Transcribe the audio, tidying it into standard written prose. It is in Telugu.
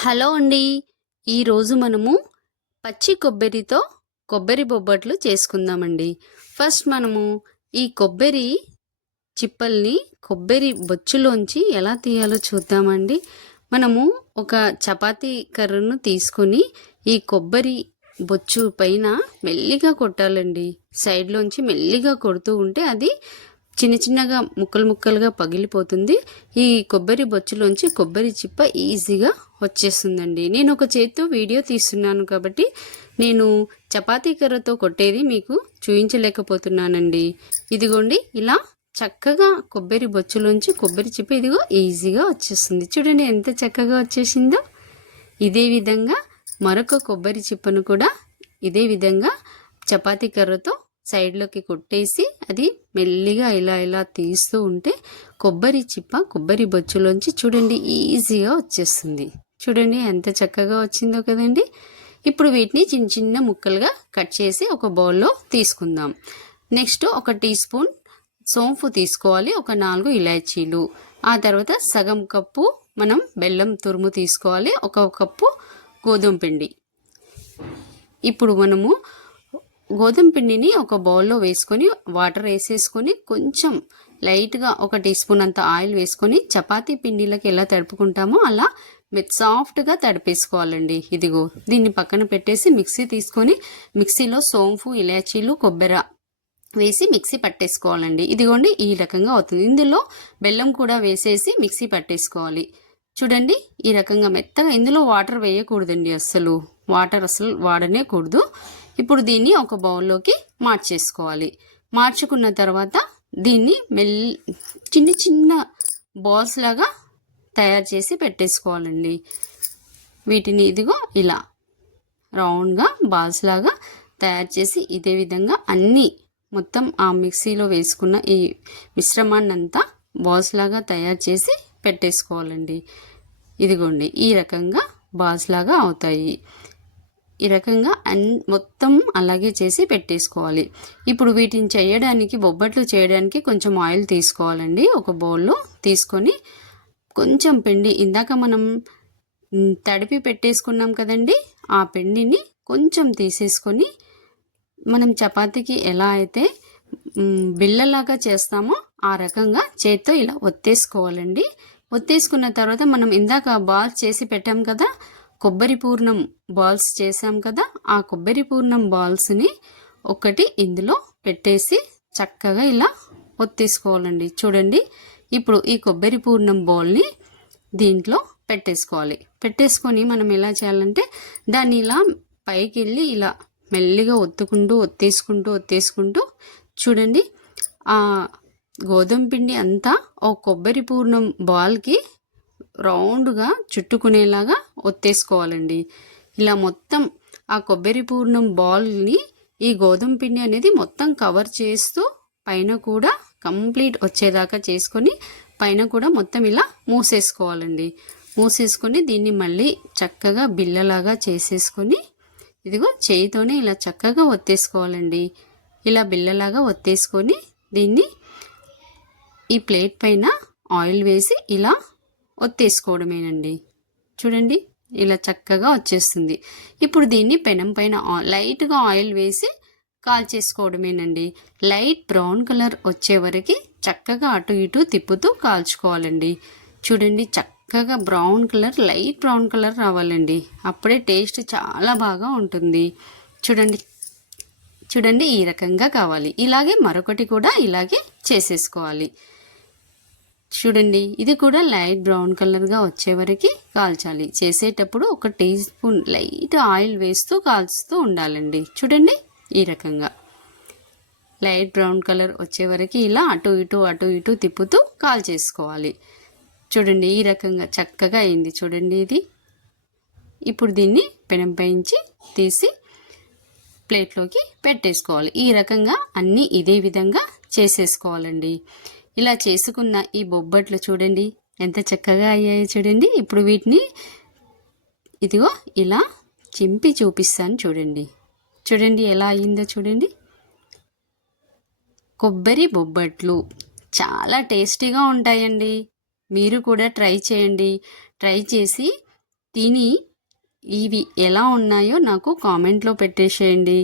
హలో అండి. ఈరోజు మనము పచ్చి కొబ్బరితో కొబ్బరి బొబ్బట్లు చేసుకుందామండి. ఫస్ట్ మనము ఈ కొబ్బరి చిప్పల్ని కొబ్బరి బొచ్చులోంచి ఎలా తీయాలో చూద్దామండి. మనము ఒక చపాతీ కర్రను తీసుకొని ఈ కొబ్బరి బొచ్చు పైన మెల్లిగా కొట్టాలండి. సైడ్లోంచి మెల్లిగా కొడుతూ ఉంటే అది చిన్న చిన్నగా ముక్కలు ముక్కలుగా పగిలిపోతుంది. ఈ కొబ్బరి బొచ్చులోంచి కొబ్బరి చిప్ప ఈజీగా వచ్చేస్తుందండి. నేను ఒక చేత్తో వీడియో తీస్తున్నాను కాబట్టి నేను చపాతీ కర్రతో కొట్టేది మీకు చూపించలేకపోతున్నానండి. ఇదిగోండి, ఇలా చక్కగా కొబ్బరి బొచ్చులోంచి కొబ్బరి చిప్ప ఇదిగో ఈజీగా వచ్చేస్తుంది. చూడండి ఎంత చక్కగా వచ్చేసిందో. ఇదే విధంగా మరొక కొబ్బరి చిప్పను కూడా ఇదే విధంగా చపాతీ కర్రతో సైడ్లోకి కొట్టేసి అది మెల్లిగా ఇలా ఇలా తీస్తూ ఉంటే కొబ్బరి చిప్ప కొబ్బరి బొచ్చులోంచి చూడండి ఈజీగా వచ్చేస్తుంది. చూడండి ఎంత చక్కగా వచ్చిందో కదండి. ఇప్పుడు వీటిని చిన్న చిన్న ముక్కలుగా కట్ చేసి ఒక బౌల్లో తీసుకుందాం. నెక్స్ట్ ఒక టీ స్పూన్ సోంపు తీసుకోవాలి, ఒక 4 ఇలాచీలు, ఆ తర్వాత సగం కప్పు మనం బెల్లం తురుము తీసుకోవాలి, ఒక కప్పు గోధుమ పిండి. ఇప్పుడు మనము గోధుమ పిండిని ఒక బౌల్లో వేసుకొని వాటర్ వేసేసుకొని కొంచెం లైట్గా ఒక టీ స్పూన్ అంత ఆయిల్ వేసుకొని చపాతీ పిండిలకి ఎలా తడుపుకుంటామో అలా సాఫ్ట్గా తడిపేసుకోవాలండి. ఇదిగో దీన్ని పక్కన పెట్టేసి మిక్సీ తీసుకొని మిక్సీలో సోంపు ఇలాచీలు కొబ్బరి వేసి మిక్సీ పట్టేసుకోవాలండి. ఇదిగోండి ఈ రకంగా అవుతుంది. ఇందులో బెల్లం కూడా వేసేసి మిక్సీ పట్టేసుకోవాలి. చూడండి ఈ రకంగా మెత్తగా. ఇందులో వాటర్ వేయకూడదండి, వాటర్ అసలు వాడనే కూడదు. ఇప్పుడు దీన్ని ఒక బౌల్లోకి మార్చేసుకోవాలి. మార్చుకున్న తర్వాత దీన్ని చిన్న చిన్న బాల్స్ లాగా తయారు చేసి పెట్టేసుకోవాలండి. వీటిని ఇదిగో ఇలా రౌండ్గా బాల్స్ లాగా తయారు చేసి ఇదే విధంగా అన్నీ మొత్తం ఆ మిక్సీలో వేసుకున్న ఈ మిశ్రమాన్ని అంతా బాల్స్ లాగా తయారు చేసి పెట్టేసుకోవాలండి. ఇదిగోండి ఈ రకంగా బాల్స్ లాగా అవుతాయి. ఈ రకంగా మొత్తం అలాగే చేసి పెట్టేసుకోవాలి. ఇప్పుడు వీటిని చేయడానికి బొబ్బట్లు చేయడానికి కొంచెం ఆయిల్ తీసుకోవాలండి. ఒక బౌల్లో తీసుకొని కొంచెం పిండి ఇందాక మనం తడిపి పెట్టేసుకున్నాం కదండి, ఆ పిండిని కొంచెం తీసేసుకొని మనం చపాతీకి ఎలా అయితే బిళ్ళలాగా చేస్తామో ఆ రకంగా చేత్తో ఇలా ఒత్తేసుకోవాలండి. ఒత్తేసుకున్న తర్వాత మనం ఇందాక బాల్స్ చేసి పెట్టాం కదా, కొబ్బరి పూర్ణం బాల్స్ చేసాం కదా, ఆ కొబ్బరి పూర్ణం బాల్స్ని ఒకటి ఇందులో పెట్టేసి చక్కగా ఇలా ఒత్తేసుకోవాలండి. చూడండి ఇప్పుడు ఈ కొబ్బరి పూర్ణం బౌల్ని దీంట్లో పెట్టేసుకోవాలి. పెట్టేసుకొని మనం ఎలా చేయాలంటే దాన్ని ఇలా పైకి వెళ్ళి ఇలా మెల్లిగా ఒత్తేసుకుంటూ చూడండి ఆ గోధుమ పిండి అంతా ఓ కొబ్బరి పూర్ణం బాల్కి రౌండ్గా చుట్టుకునేలాగా ఒత్తేసుకోవాలండి. ఇలా మొత్తం ఆ కొబ్బరి పూర్ణం బాల్ని ఈ గోధుమ పిండి అనేది మొత్తం కవర్ చేస్తూ పైన కూడా కంప్లీట్ వచ్చేదాకా చేసుకొని పైన కూడా మొత్తం ఇలా మూసేసుకోవాలండి. మూసేసుకొని దీన్ని మళ్ళీ చక్కగా బిళ్ళలాగా చేసేసుకొని ఇదిగో చేయితోనే ఇలా చక్కగా ఒత్తేసుకోవాలండి. ఇలా బిళ్ళలాగా ఒత్తేసుకొని దీన్ని ఈ ప్లేట్ పైన ఆయిల్ వేసి ఇలా ఒత్తేసుకోవడమేనండి. చూడండి ఇలా చక్కగా వచ్చేస్తుంది. ఇప్పుడు దీన్ని పెనం పైన లైట్గా ఆయిల్ వేసి కాల్చేసుకోవడమేనండి. లైట్ బ్రౌన్ కలర్ వచ్చే వరకు చక్కగా అటు ఇటు తిప్పుతూ కాల్చుకోవాలండి. చూడండి చక్కగా brown colour, light brown colour రావాలండి. అప్పుడే టేస్ట్ చాలా బాగా ఉంటుంది. చూడండి ఈ రకంగా కావాలి. ఇలాగే మరొకటి కూడా ఇలాగే చేసేసుకోవాలి. చూడండి ఇది కూడా లైట్ బ్రౌన్ కలర్గా వచ్చే వరకు కాల్చాలి. చేసేటప్పుడు ఒక టీ స్పూన్ లైట్ ఆయిల్ వేస్తూ కాల్చుతూ ఉండాలండి. చూడండి ఈ రకంగా లైట్ బ్రౌన్ కలర్ వచ్చే వరకు ఇలా అటు ఇటు తిప్పుతూ కాల్చేసుకోవాలి. చూడండి ఈ రకంగా చక్కగా అయింది. చూడండి ఇది. ఇప్పుడు దీన్ని పెనం పైంచి తీసి ప్లేట్లోకి పెట్టేసుకోవాలి. ఈ రకంగా అన్నీ ఇదే విధంగా చేసేసుకోవాలండి. ఇలా చేసుకున్న ఈ బొబ్బట్లు చూడండి ఎంత చక్కగా అయ్యాయో చూడండి. ఇప్పుడు వీటిని ఇదిగో ఇలా చింపి చూపిస్తాను చూడండి. చూడండి ఎలా అయ్యిందో చూడండి. కొబ్బరి బొబ్బట్లు చాలా టేస్టీగా ఉంటాయండి. మీరు కూడా ట్రై చేయండి. ట్రై చేసి తిని ఇవి ఎలా ఉన్నాయో నాకు కామెంట్లో పెట్టేసేయండి.